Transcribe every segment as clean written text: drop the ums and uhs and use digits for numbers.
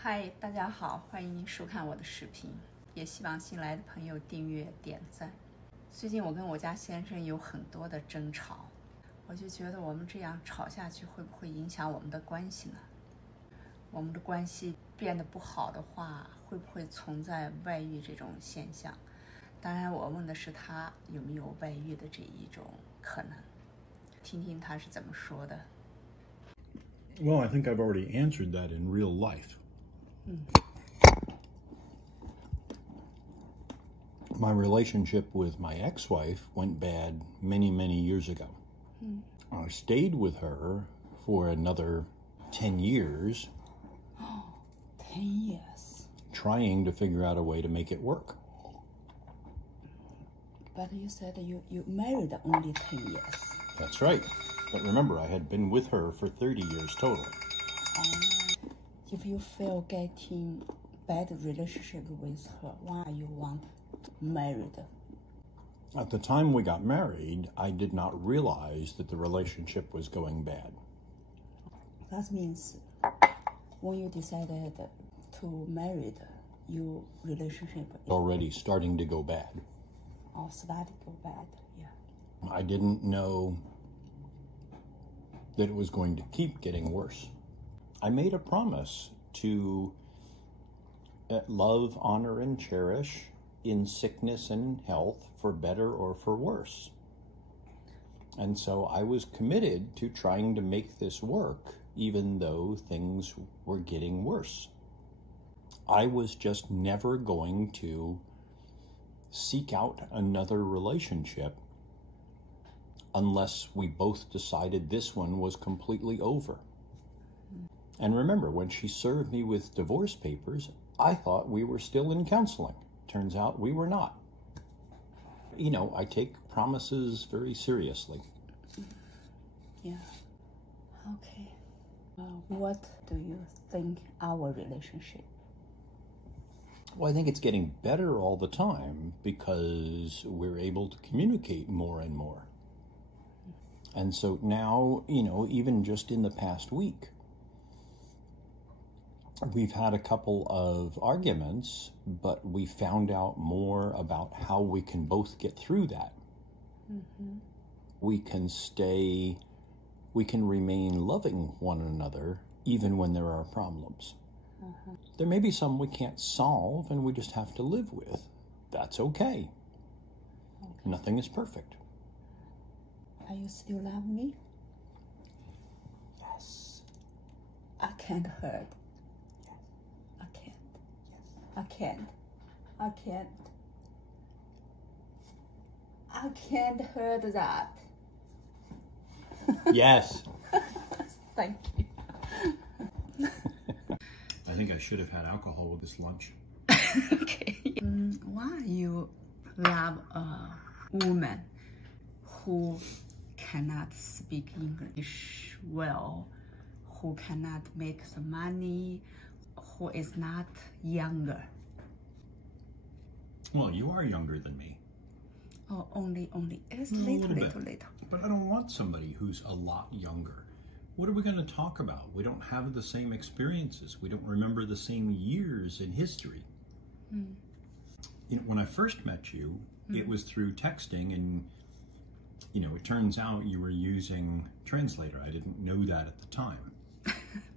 嗨，大家好，欢迎您收看我的视频，也希望新来的朋友订阅、点赞。最近我跟我家先生有很多的争吵，我就觉得我们这样吵下去会不会影响我们的关系呢？我们的关系变得不好的话，会不会存在外遇这种现象？当然，我问的是他有没有外遇的这一种可能，听听他是怎么说的。Well, I think I've already answered that in real life. My relationship with my ex-wife went bad many, many years ago. I stayed with her for another 10 years. 10 years. Trying to figure out a way to make it work. But you said you married only 10 years. That's right. But remember, I had been with her for 30 years total. If you feel getting bad relationship with her, why you want married? At the time we got married, I did not realize that the relationship was going bad. That means when you decided to marry, your relationship Already starting to go bad. Started to go bad. Yeah. I didn't know that it was going to keep getting worse. I made a promise to love, honor, and cherish in sickness and health, for better or for worse. And so I was committed to trying to make this work, even though things were getting worse. I was just never going to seek out another relationship unless we both decided this one was completely over. And remember, when she served me with divorce papers, I thought we were still in counseling. Turns out we were not. You know, I take promises very seriously. Yeah. Okay. What do you think our relationship? Well, I think it's getting better all the time because we're able to communicate more and more. And so now, you know, even just in the past week, we've had a couple of arguments, but we found out more about how we can both get through that. We can remain loving one another even when there are problems. There may be some we can't solve and we just have to live with. That's okay. Nothing is perfect. Are you still love me? Yes. I can't hurt. I can't. I can't. I can't. I can't hurt that. Yes. Thank you. I think I should have had alcohol with this lunch. Okay. Why you love a woman who cannot speak English well, who cannot make the money, who is not younger? Well, you are younger than me. Oh, only. It's A little. bit. But I don't want somebody who's a lot younger. What are we going to talk about? We don't have the same experiences. We don't remember the same years in history. You know, when I first met you, it was through texting, and you know, it turns out you were using translator. I didn't know that at the time.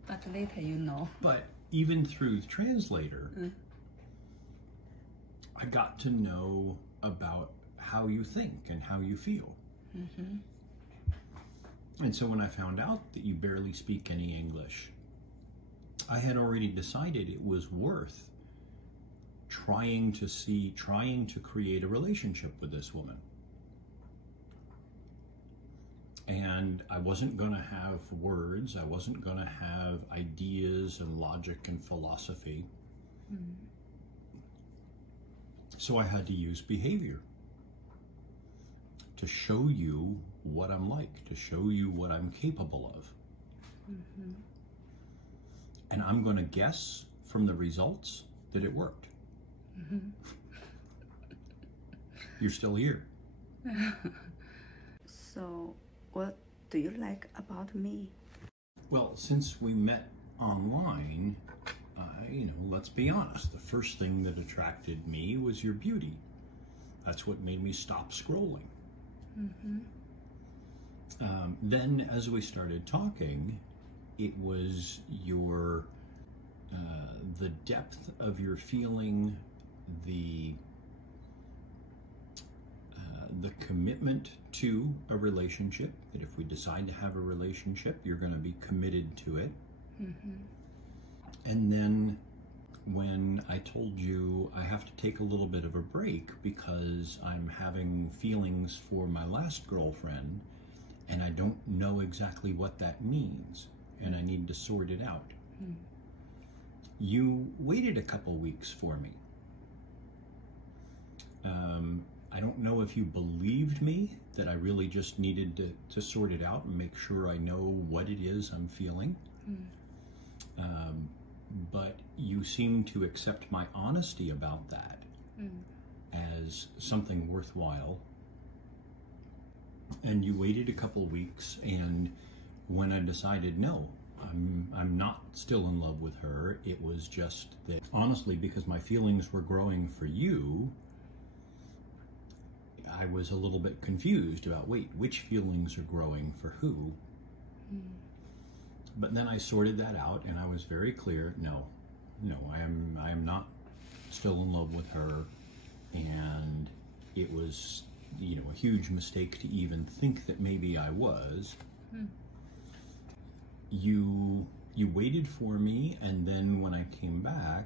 But later you know. But even through the translator, I got to know about how you think and how you feel. And so when I found out that you barely speak any English, I had already decided it was worth trying to create a relationship with this woman. And I wasn't going to have words, I wasn't going to have ideas and logic and philosophy. So I had to use behavior to show you what I'm like, to show you what I'm capable of. And I'm going to guess from the results that it worked. You're still here. So, what do you like about me? Well, since we met online, let's be honest. The first thing that attracted me was your beauty. That's what made me stop scrolling. Then as we started talking, it was the depth of your feeling, the commitment to a relationship, that if we decide to have a relationship, you're going to be committed to it. And then when I told you I have to take a little bit of a break because I'm having feelings for my last girlfriend and I don't know exactly what that means and I need to sort it out. You waited a couple weeks for me. I don't know if you believed me that I really just needed to sort it out and make sure I know what it is I'm feeling. But you seem to accept my honesty about that as something worthwhile. And you waited a couple weeks, and when I decided no, I'm not still in love with her, it was just that, honestly, because my feelings were growing for you, I was a little bit confused about, wait, which feelings are growing for who? But then I sorted that out, and I was very clear, no, I am not still in love with her, and it was, a huge mistake to even think that maybe I was. You waited for me, and then when I came back,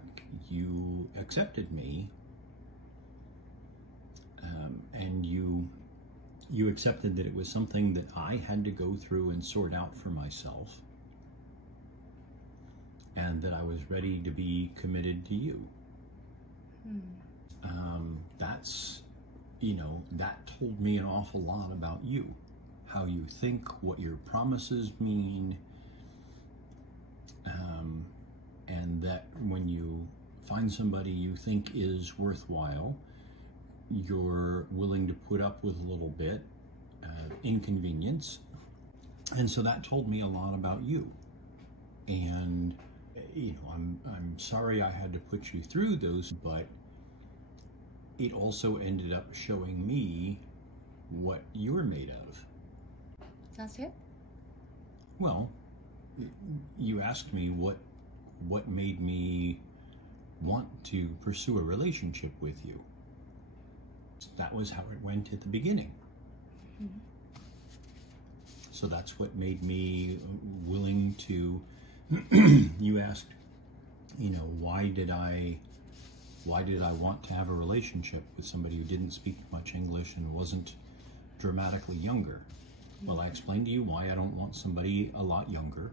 you accepted me, and you accepted that it was something that I had to go through and sort out for myself, and that I was ready to be committed to you. That told me an awful lot about you, how you think, what your promises mean, and that when you find somebody you think is worthwhile, you're willing to put up with a little bit of inconvenience. And so that told me a lot about you. And I'm sorry I had to put you through those, but it also ended up showing me what you're made of. That's it? Well, you asked me what made me want to pursue a relationship with you. That was how it went at the beginning. So that's what made me willing to you asked, why did I want to have a relationship with somebody who didn't speak much English and wasn't dramatically younger? Well, I explained to you why I don't want somebody a lot younger.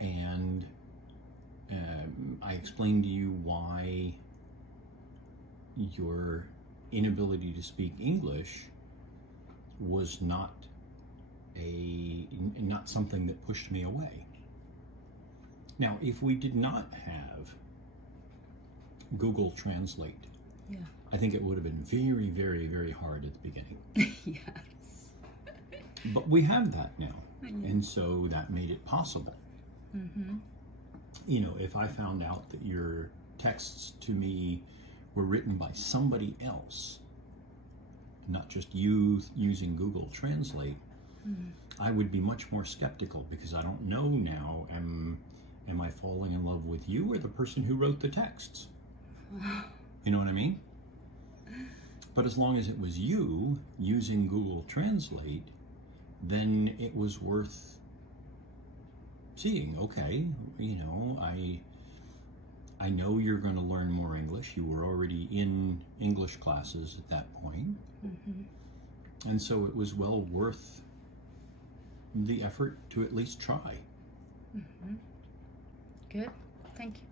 And I explained to you why your inability to speak English was not something that pushed me away. Now, if we did not have Google Translate, I think it would have been very, very, very hard at the beginning. Yes. But we have that now, and so that made it possible. If I found out that your texts to me were written by somebody else, not just you using Google Translate, I would be much more skeptical, because I don't know now, am I falling in love with you or the person who wrote the texts? You know what I mean? But as long as it was you using Google Translate, then it was worth seeing. Okay, I know you're going to learn more English. You were already in English classes at that point. And so it was well worth the effort to at least try. Good. Thank you.